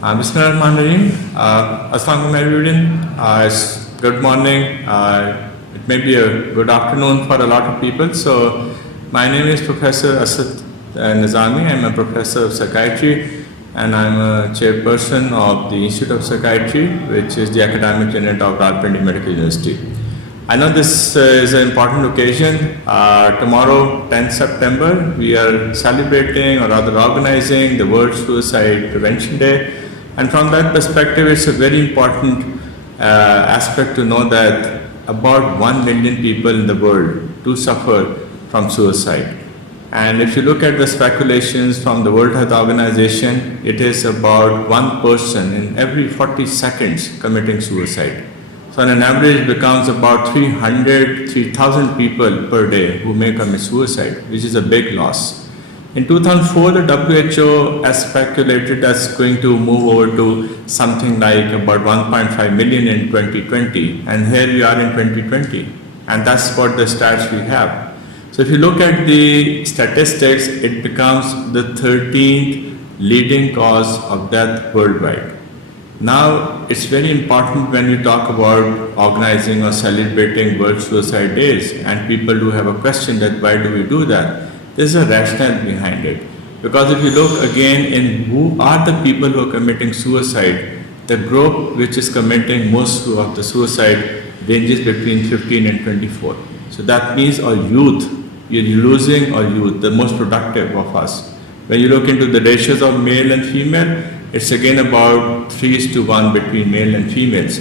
Bismillahirrahmanirrahim. Assalamu alaikum. It's good morning. It may be a good afternoon for a lot of people. So, my name is Professor Asad Nizami. I'm a professor of psychiatry and I'm a chairperson of the Institute of Psychiatry, which is the academic unit of Rawalpindi Medical University. I know this is an important occasion. Tomorrow, 10th September, we are celebrating or rather organizing the World Suicide Prevention Day. And from that perspective, it's a very important aspect to know that about 1 million people in the world do suffer from suicide. And if you look at the speculations from the World Health Organization, it is about one person in every 40 seconds committing suicide. So on an average, it becomes about 3,000 people per day who may commit suicide, which is a big loss. In 2004, the WHO has speculated that's going to move over to something like about 1.5 million in 2020, and here we are in 2020, and that's what the stats we have. So if you look at the statistics, it becomes the 13th leading cause of death worldwide. Now, it's very important when we talk about organizing or celebrating World Suicide Days, and people do have a question that why do we do that? There's a rationale behind it. Because if you look again in who are the people who are committing suicide, the group which is committing most of the suicide ranges between 15 and 24. So that means our youth, you're losing our youth, the most productive of us. When you look into the ratios of male and female, it's again about 3:1 between male and females.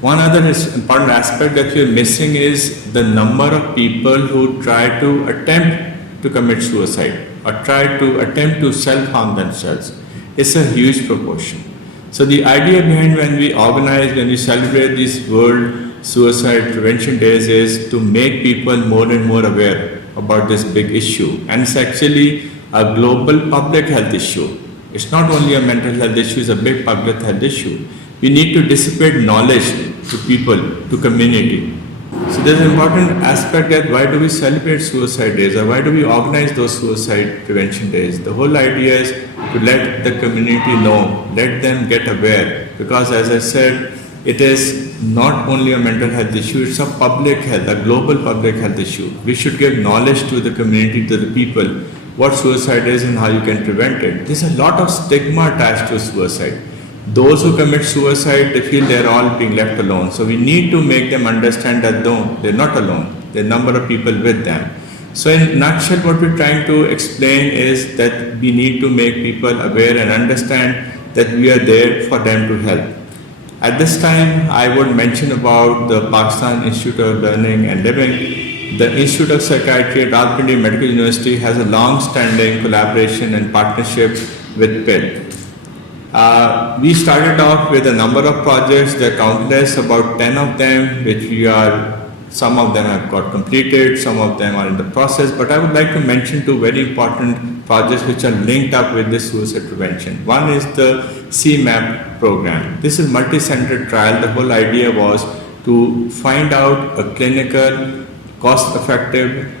One other important aspect that you're missing is the number of people who try to attempt to commit suicide or try to attempt to self-harm themselves. It's a huge proportion. So the idea behind when we organize, when we celebrate these World Suicide Prevention Days is to make people more and more aware about this big issue. And it's actually a global public health issue. It's not only a mental health issue, it's a big public health issue. We need to dissipate knowledge to people, to community. So there's an important aspect that why do we celebrate suicide days or why do we organize those suicide prevention days? The whole idea is to let the community know, let them get aware, because as I said, it is not only a mental health issue, it's a public health, a global public health issue. We should give knowledge to the community, to the people, what suicide is and how you can prevent it. There's a lot of stigma attached to suicide. Those who commit suicide, they feel they're all being left alone. So we need to make them understand that no, they're not alone. There are a number of people with them. So in a nutshell, what we're trying to explain is that we need to make people aware and understand that we are there for them to help. At this time, I would mention about the Pakistan Institute of Learning and Living. The Institute of Psychiatry at Rawalpindi Medical University has a long-standing collaboration and partnership with PIL. We started off with a number of projects. There are countless, about 10 of them, some of them have got completed, some of them are in the process, but I would like to mention two very important projects which are linked up with this suicide prevention. One is the CMAP program. This is multi-centered trial. The whole idea was to find out a clinical, cost-effective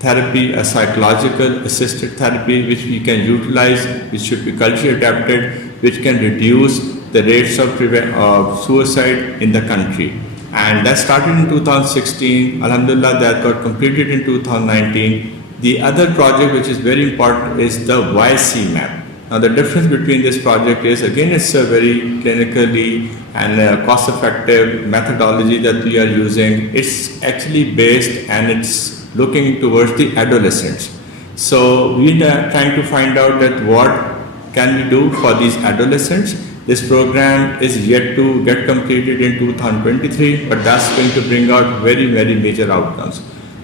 therapy, a psychological assisted therapy which we can utilize, which should be culture adapted, which can reduce the rates of suicide in the country. And that started in 2016. Alhamdulillah, that got completed in 2019. The other project which is very important is the YCMAP. Now the difference between this project is, again, it's a very clinically and cost-effective methodology that we are using. It's actually based and it's looking towards the adolescents. So we are trying to find out that what can we do for these adolescents. This program is yet to get completed in 2023, but that's going to bring out very, very major outcomes.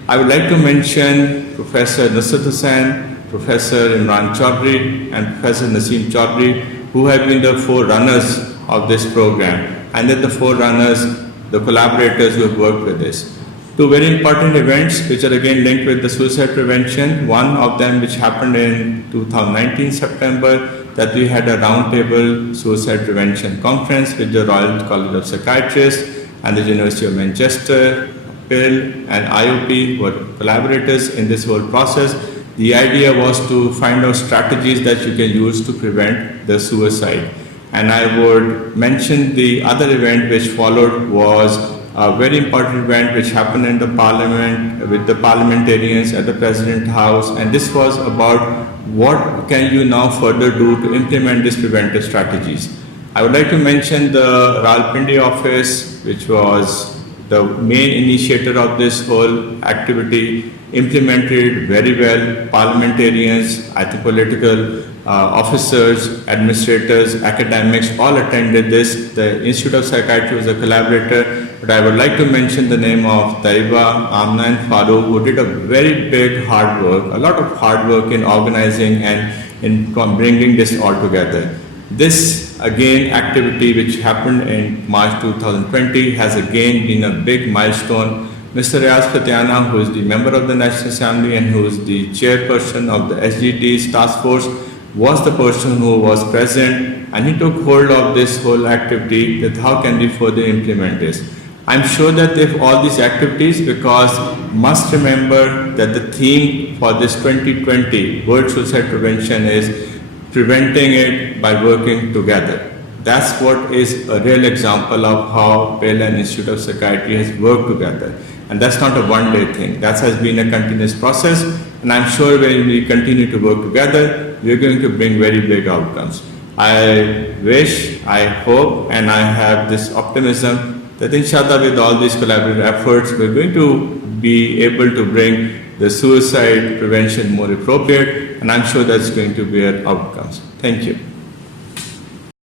I would like to mention Professor Nusrat Hussain, Professor Imran Chaudhry, and Professor Naseem Chaudhry, who have been the forerunners of this program, and then the forerunners, the collaborators who have worked with this. Two very important events which are again linked with the suicide prevention. One of them which happened in 2019 September, that we had a roundtable suicide prevention conference with the Royal College of Psychiatrists and the University of Manchester, PIL and IOP were collaborators in this whole process. The idea was to find out strategies that you can use to prevent the suicide. And I would mention the other event which followed was a very important event which happened in the parliament with the parliamentarians at the President House, and this was about what can you now further do to implement these preventive strategies. I would like to mention the Rawalpindi office, which was the main initiator of this whole activity, implemented very well. Parliamentarians, I think political officers, administrators, academics all attended this. The Institute of Psychiatry was a collaborator, but I would like to mention the name of Taiba, Amna and Farooq, who did a very big hard work, a lot of hard work in organizing and in bringing this all together. This again activity which happened in March 2020 has again been a big milestone. Mr. Riaz Fatiyana, who is the member of the National Assembly and who is the chairperson of the SGT's task force, was the person who was present, and he took hold of this whole activity that how can we further implement this. I'm sure that if all these activities, because must remember that the theme for this 2020 World Suicide Prevention is preventing it by working together. That's what is a real example of how PEL and Institute of Psychiatry has worked together. And that's not a one-day thing. That has been a continuous process. And I'm sure when we continue to work together, we're going to bring very big outcomes. I wish, I hope, and I have this optimism that inshallah with all these collaborative efforts, we're going to be able to bring the suicide prevention more appropriate, and I'm sure that's going to bear outcomes. Thank you.